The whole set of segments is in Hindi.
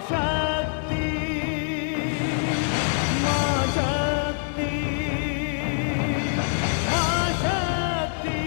शक्ति माँ शक्ति माँ शक्ति।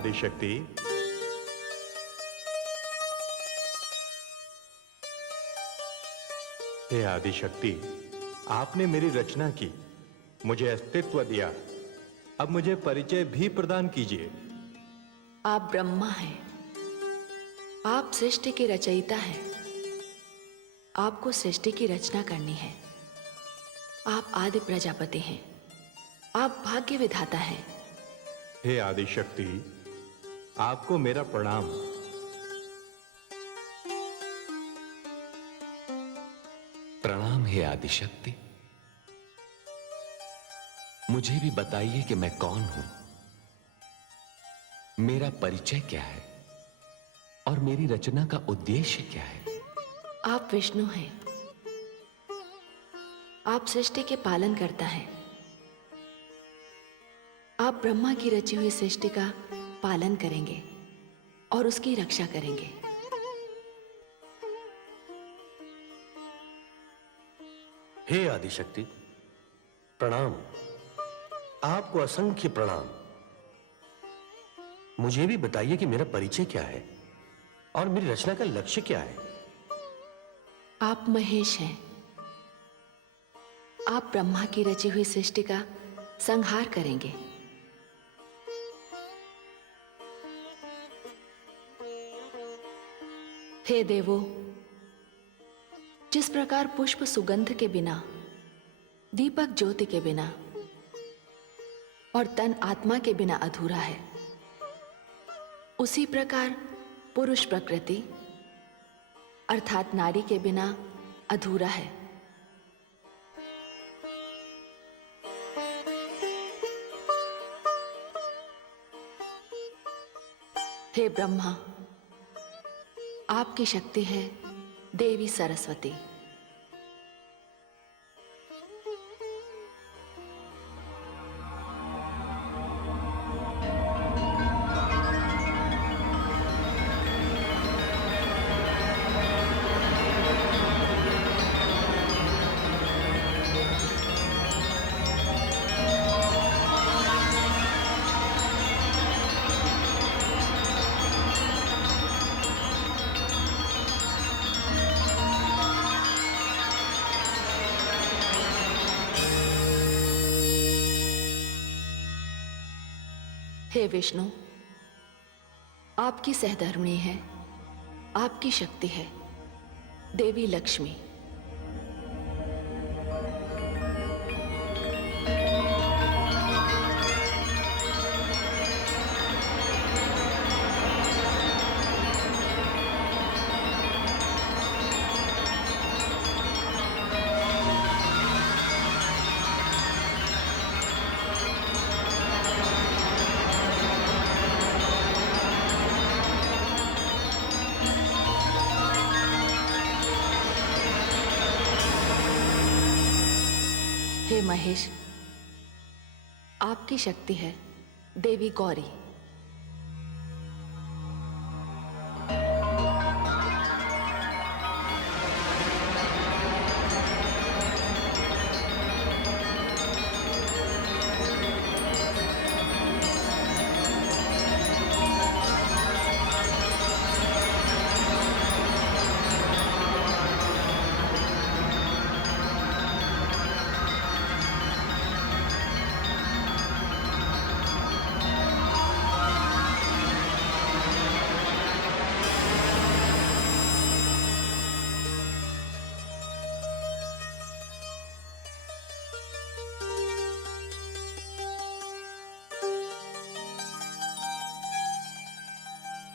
आदिशक्ति, हे आदिशक्ति, आपने मेरी रचना की, मुझे अस्तित्व दिया, अब मुझे परिचय भी प्रदान कीजिए। आप ब्रह्मा हैं, आप सृष्टि के रचयिता हैं। आपको सृष्टि की रचना करनी है। आप आदि प्रजापति हैं, आप भाग्य विधाता हैं। हे आदिशक्ति, आपको मेरा प्रणाम। प्रणाम हे आदिशक्ति। मुझे भी बताइए कि मैं कौन हूं, मेरा परिचय क्या है और मेरी रचना का उद्देश्य क्या है। आप विष्णु हैं, आप सृष्टि के पालन करता हैं। आप ब्रह्मा की रची हुई सृष्टि का पालन करेंगे और उसकी रक्षा करेंगे। हे आदिशक्ति, प्रणाम। आपको असंख्य प्रणाम। मुझे भी बताइए कि मेरा परिचय क्या है और मेरी रचना का लक्ष्य क्या है। आप महेश हैं, आप ब्रह्मा की रची हुई सृष्टि का संहार करेंगे। हे देवो, जिस प्रकार पुष्प सुगंध के बिना, दीपक ज्योति के बिना और तन आत्मा के बिना अधूरा है, उसी प्रकार पुरुष प्रकृति अर्थात नारी के बिना अधूरा है। हे ब्रह्मा, आपकी शक्ति है देवी सरस्वती। हे विष्णु, आपकी सहधर्मिणी है, आपकी शक्ति है देवी लक्ष्मी। हे महेश, आपकी शक्ति है देवी गौरी।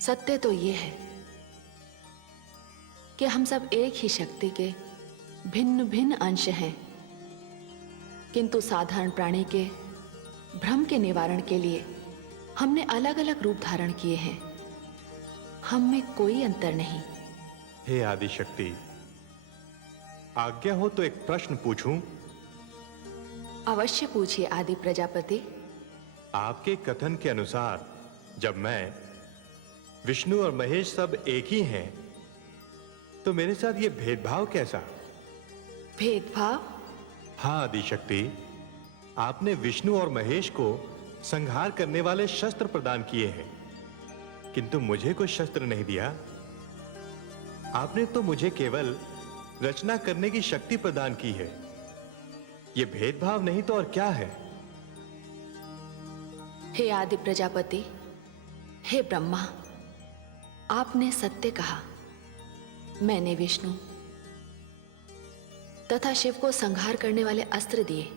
सत्य तो ये है कि हम सब एक ही शक्ति के भिन्न भिन्न अंश हैं, किंतु साधारण प्राणी के भ्रम के निवारण के लिए हमने अलग अलग रूप धारण किए हैं। हम में कोई अंतर नहीं। हे आदिशक्ति, आज्ञा हो तो एक प्रश्न पूछूं? अवश्य पूछिए आदि प्रजापति। आपके कथन के अनुसार जब मैं, विष्णु और महेश सब एक ही हैं, तो मेरे साथ ये भेदभाव कैसा? भेदभाव? हाँ आदिशक्ति, आपने विष्णु और महेश को संहार करने वाले शस्त्र प्रदान किए हैं, किंतु मुझे कोई शस्त्र नहीं दिया। आपने तो मुझे केवल रचना करने की शक्ति प्रदान की है। यह भेदभाव नहीं तो और क्या है? हे आदि प्रजापति, हे ब्रह्मा, आपने सत्य कहा। मैंने विष्णु तथा शिव को संहार करने वाले अस्त्र दिए,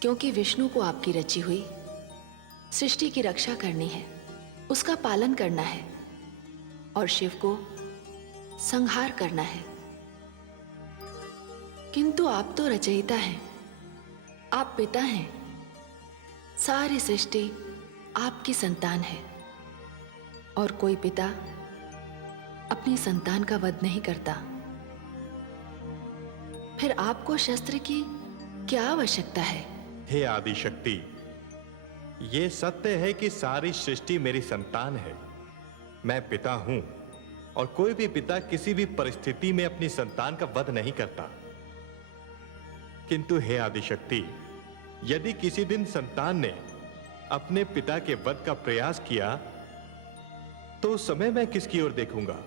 क्योंकि विष्णु को आपकी रची हुई सृष्टि की रक्षा करनी है, उसका पालन करना है, और शिव को संहार करना है। किंतु आप तो रचयिता हैं, आप पिता हैं, सारी सृष्टि आपकी संतान है, और कोई पिता अपनी संतान का वध नहीं करता। फिर आपको शस्त्र की क्या आवश्यकता है? हे आदि शक्ति, यह सत्य है कि सारी सृष्टि मेरी संतान है। मैं पिता हूं, और कोई भी पिता किसी भी परिस्थिति में अपनी संतान का वध नहीं करता। किंतु हे आदि शक्ति, यदि किसी दिन संतान ने अपने पिता के वध का प्रयास किया, तो उस समय मैं किसकी ओर देखूंगा?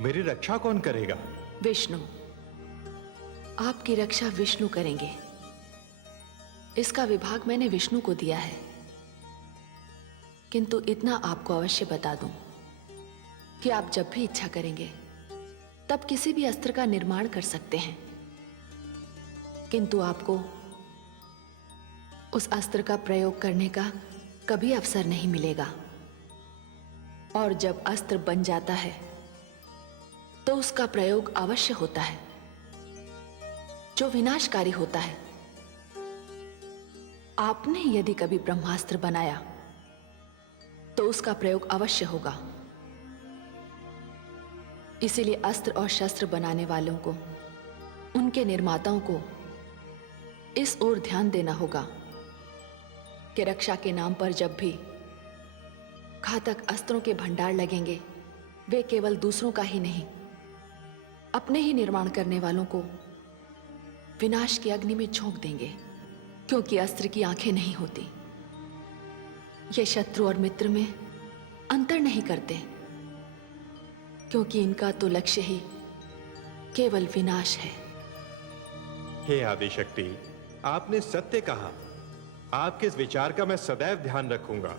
मेरी रक्षा कौन करेगा? विष्णु। आपकी रक्षा विष्णु करेंगे। इसका विभाग मैंने विष्णु को दिया है। किंतु इतना आपको अवश्य बता दूं कि आप जब भी इच्छा करेंगे तब किसी भी अस्त्र का निर्माण कर सकते हैं, किंतु आपको उस अस्त्र का प्रयोग करने का कभी अवसर नहीं मिलेगा। और जब अस्त्र बन जाता है तो उसका प्रयोग अवश्य होता है, जो विनाशकारी होता है। आपने यदि कभी ब्रह्मास्त्र बनाया तो उसका प्रयोग अवश्य होगा। इसीलिए अस्त्र और शस्त्र बनाने वालों को, उनके निर्माताओं को इस ओर ध्यान देना होगा कि रक्षा के नाम पर जब भी घातक अस्त्रों के भंडार लगेंगे, वे केवल दूसरों का ही नहीं, अपने ही निर्माण करने वालों को विनाश की अग्नि में झोंक देंगे, क्योंकि अस्त्र की आंखें नहीं होती। ये शत्रु और मित्र में अंतर नहीं करते, क्योंकि इनका तो लक्ष्य ही केवल विनाश है। हे आदि शक्ति, आपने सत्य कहा। आपके इस विचार का मैं सदैव ध्यान रखूंगा।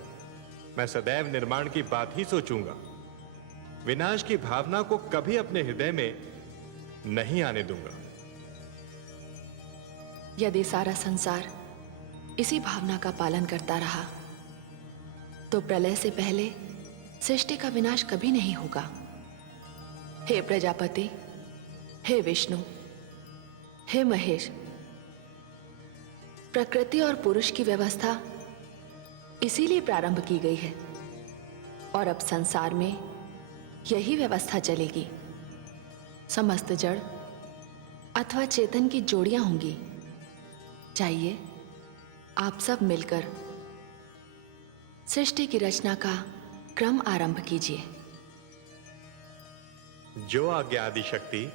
मैं सदैव निर्माण की बात ही सोचूंगा। विनाश की भावना को कभी अपने हृदय में नहीं आने दूंगा। यदि सारा संसार इसी भावना का पालन करता रहा तो प्रलय से पहले सृष्टि का विनाश कभी नहीं होगा। हे प्रजापति, हे विष्णु, हे महेश, प्रकृति और पुरुष की व्यवस्था इसीलिए प्रारंभ की गई है, और अब संसार में यही व्यवस्था चलेगी। समस्त जड़ अथवा चेतन की जोड़ियां होंगी। चाहिए आप सब मिलकर सृष्टि की रचना का क्रम आरंभ कीजिए। जो आज्ञा आदि शक्ति।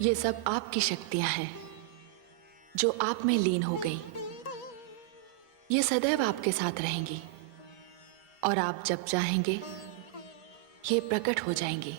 ये सब आपकी शक्तियां हैं जो आप में लीन हो गई। ये सदैव आपके साथ रहेंगी, और आप जब चाहेंगे ये प्रकट हो जाएंगी।